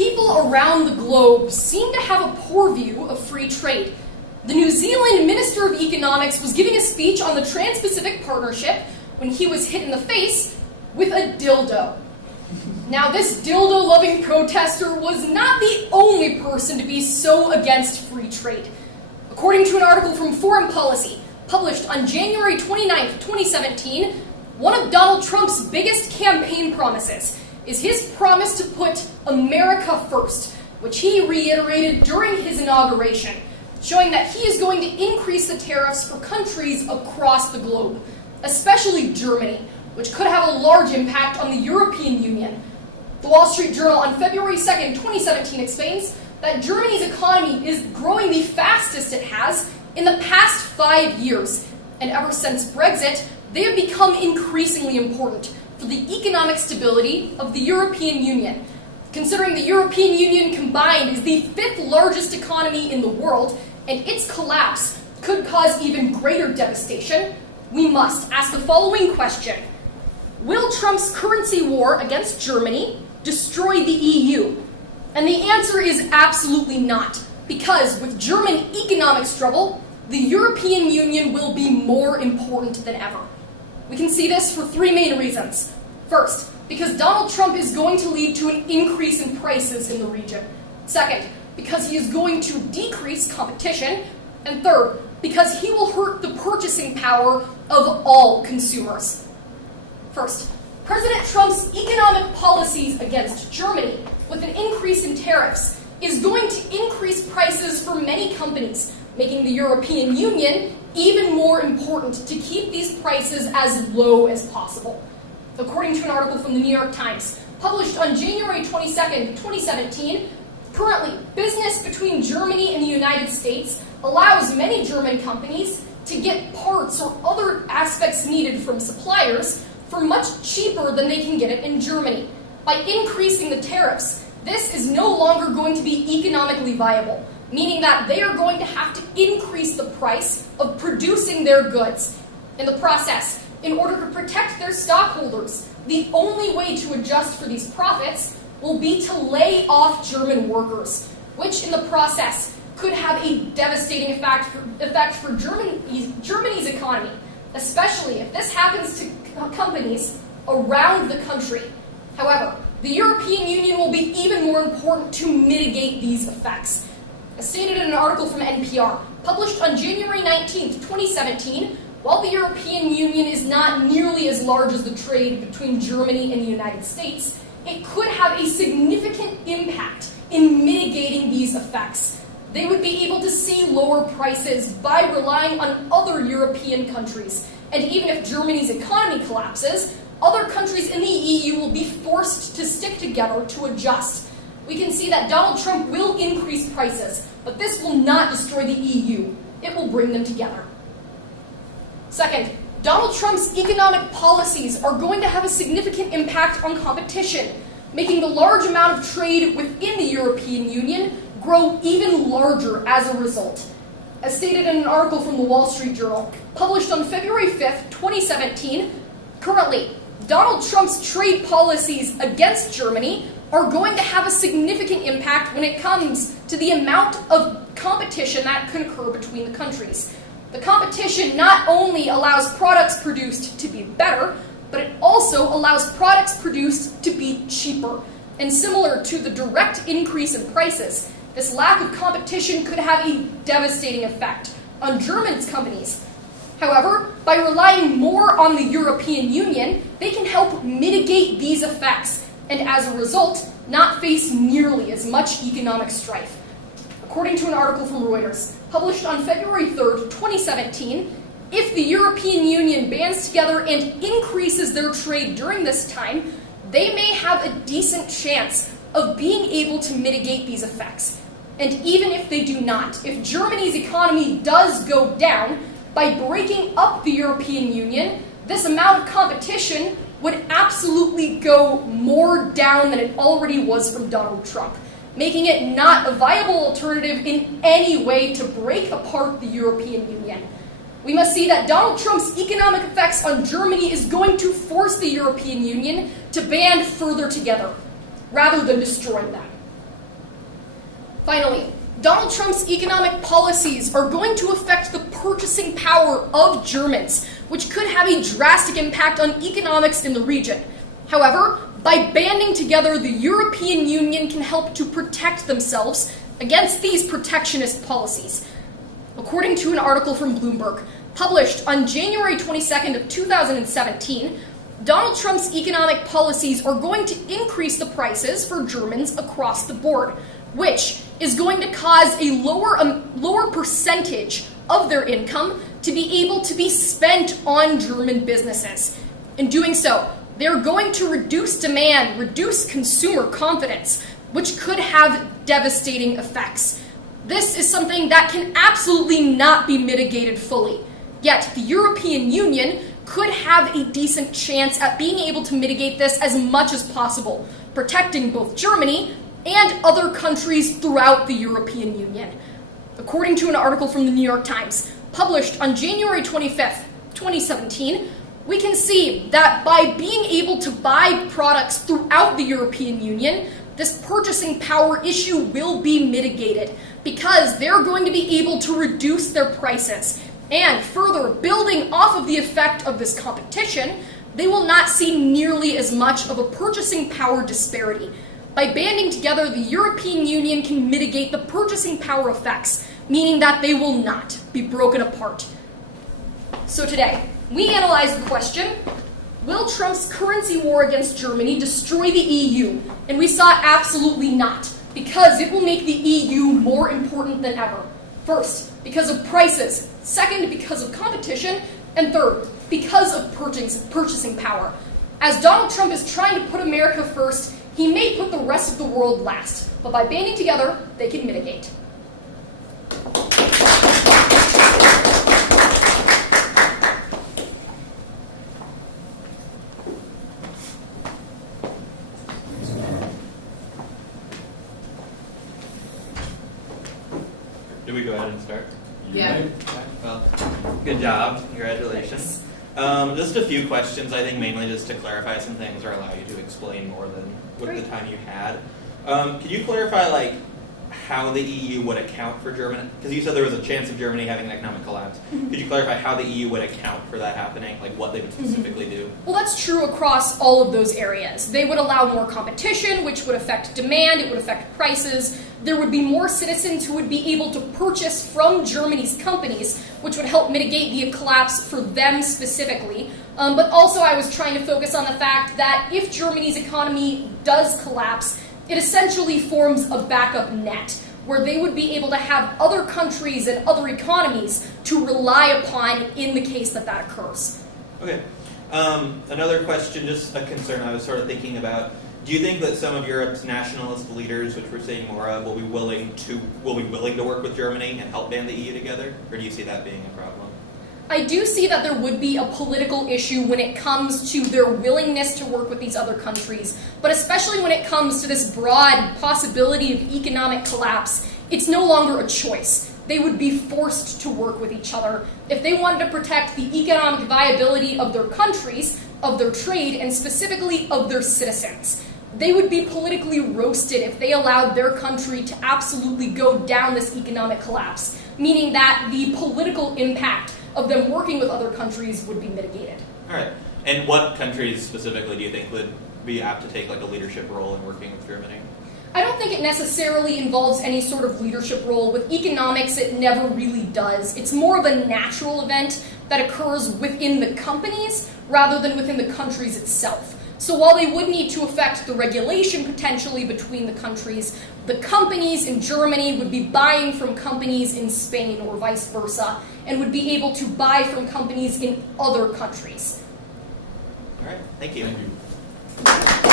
people around the globe seem to have a poor view of free trade. The New Zealand Minister of Economics was giving a speech on the Trans-Pacific Partnership when he was hit in the face with a dildo. Now, this dildo-loving protester was not the only person to be so against free trade. According to an article from Foreign Policy, published on January 29, 2017, one of Donald Trump's biggest campaign promises is his promise to put America first, which he reiterated during his inauguration, showing that he is going to increase the tariffs for countries across the globe, especially Germany, which could have a large impact on the European Union. The Wall Street Journal on February 2nd, 2017 explains that Germany's economy is growing the fastest it has in the past 5 years, and ever since Brexit, they have become increasingly important for the economic stability of the European Union. Considering the European Union combined is the 5th largest economy in the world, and its collapse could cause even greater devastation, we must ask the following question. Will Trump's currency war against Germany destroy the EU? And the answer is absolutely not, because with German economic struggle, the European Union will be more important than ever. We can see this for 3 main reasons. First, because Donald Trump is going to lead to an increase in prices in the region. Second, because he is going to decrease competition. And third, because he will hurt the purchasing power of all consumers. First, President Trump's economic policies against Germany, with an increase in tariffs, is going to increase prices for many companies, making the European Union even more important to keep these prices as low as possible. According to an article from the New York Times, published on January 22nd, 2017, currently, business between Germany and the United States allows many German companies to get parts or other aspects needed from suppliers for much cheaper than they can get it in Germany. By increasing the tariffs, this is no longer going to be economically viable, meaning that they are going to have to increase the price of producing their goods. In the process, in order to protect their stockholders, the only way to adjust for these profits will be to lay off German workers, which in the process could have a devastating effect for Germany's economy, especially if this happens to companies around the country. However, the European Union will be even more important to mitigate these effects. As stated in an article from NPR, published on January 19th, 2017, while the European Union is not nearly as large as the trade between Germany and the United States, it could have a significant impact in mitigating these effects. They would be able to see lower prices by relying on other European countries. And even if Germany's economy collapses, other countries in the EU will be forced to stick together to adjust. We can see that Donald Trump will increase prices, but this will not destroy the EU. It will bring them together. Second, Donald Trump's economic policies are going to have a significant impact on competition, making the large amount of trade within the European Union grow even larger as a result. As stated in an article from the Wall Street Journal, published on February 5th, 2017, currently, Donald Trump's trade policies against Germany are going to have a significant impact when it comes to the amount of competition that can occur between the countries. The competition not only allows products produced to be better, but it also allows products produced to be cheaper. And similar to the direct increase in prices, this lack of competition could have a devastating effect on German companies. However, by relying more on the European Union, they can help mitigate these effects, and as a result, not face nearly as much economic strife. According to an article from Reuters, published on February 3rd, 2017, if the European Union bands together and increases their trade during this time, they may have a decent chance of being able to mitigate these effects. And even if they do not, if Germany's economy does go down, by breaking up the European Union, this amount of competition would absolutely go more down than it already was from Donald Trump, making it not a viable alternative in any way to break apart the European Union. We must see that Donald Trump's economic effects on Germany is going to force the European Union to band further together, rather than destroy them. Finally, Donald Trump's economic policies are going to affect the purchasing power of Germans, which could have a drastic impact on economics in the region. However, by banding together, the European Union can help to protect themselves against these protectionist policies. According to an article from Bloomberg, published on January 22nd of 2017, Donald Trump's economic policies are going to increase the prices for Germans across the board, which is going to cause a lower percentage of their income to be able to be spent on German businesses. In doing so, they're going to reduce demand, reduce consumer confidence, which could have devastating effects. This is something that can absolutely not be mitigated fully. Yet, the European Union could have a decent chance at being able to mitigate this as much as possible, protecting both Germany and other countries throughout the European Union. According to an article from the New York Times, published on January 25th, 2017, we can see that by being able to buy products throughout the European Union, this purchasing power issue will be mitigated because they're going to be able to reduce their prices. And further, building off of the effect of this competition, they will not see nearly as much of a purchasing power disparity. By banding together, the European Union can mitigate the purchasing power effects, meaning that they will not be broken apart. So today, we analyze the question, will Trump's currency war against Germany destroy the EU? And we saw absolutely not, because it will make the EU more important than ever. First, because of prices. Second, because of competition. And third, because of purchasing power. As Donald Trump is trying to put America first, he may put the rest of the world last. But by banding together, they can mitigate. Do we go ahead and start? Yeah. Okay. Well, good job. Congratulations. Just a few questions, I think mainly just to clarify some things or allow you to explain more than with the time you had. Could you clarify how the EU would account for Germany? Because you said there was a chance of Germany having an economic collapse. Could you clarify how the EU would account for that happening, what they would specifically do? Well, that's true across all of those areas. They would allow more competition, which would affect demand, it would affect prices. There would be more citizens who would be able to purchase from Germany's companies, which would help mitigate the collapse for them specifically. But also I was trying to focus on the fact that if Germany's economy does collapse, it essentially forms a backup net where they would be able to have other countries and other economies to rely upon in the case that that occurs. Okay. Another question, just a concern I was sort of thinking about. Do you think that some of Europe's nationalist leaders, which we're seeing more of, will be willing to work with Germany and help band the EU together? Or do you see that being a problem? I do see that there would be a political issue when it comes to their willingness to work with these other countries, but especially when it comes to this broad possibility of economic collapse, it's no longer a choice. They would be forced to work with each other if they wanted to protect the economic viability of their countries, of their trade, and specifically of their citizens. They would be politically roasted if they allowed their country to absolutely go down this economic collapse, meaning that the political impact of them working with other countries would be mitigated. All right. And what countries specifically do you think would be apt to take a leadership role in working with Germany? I don't think it necessarily involves any sort of leadership role. With economics, it never really does. It's more of a natural event that occurs within the companies rather than within the countries itself. So while they would need to affect the regulation potentially between the countries, the companies in Germany would be buying from companies in Spain or vice versa, and would be able to buy from companies in other countries. All right. Thank you. Thank you.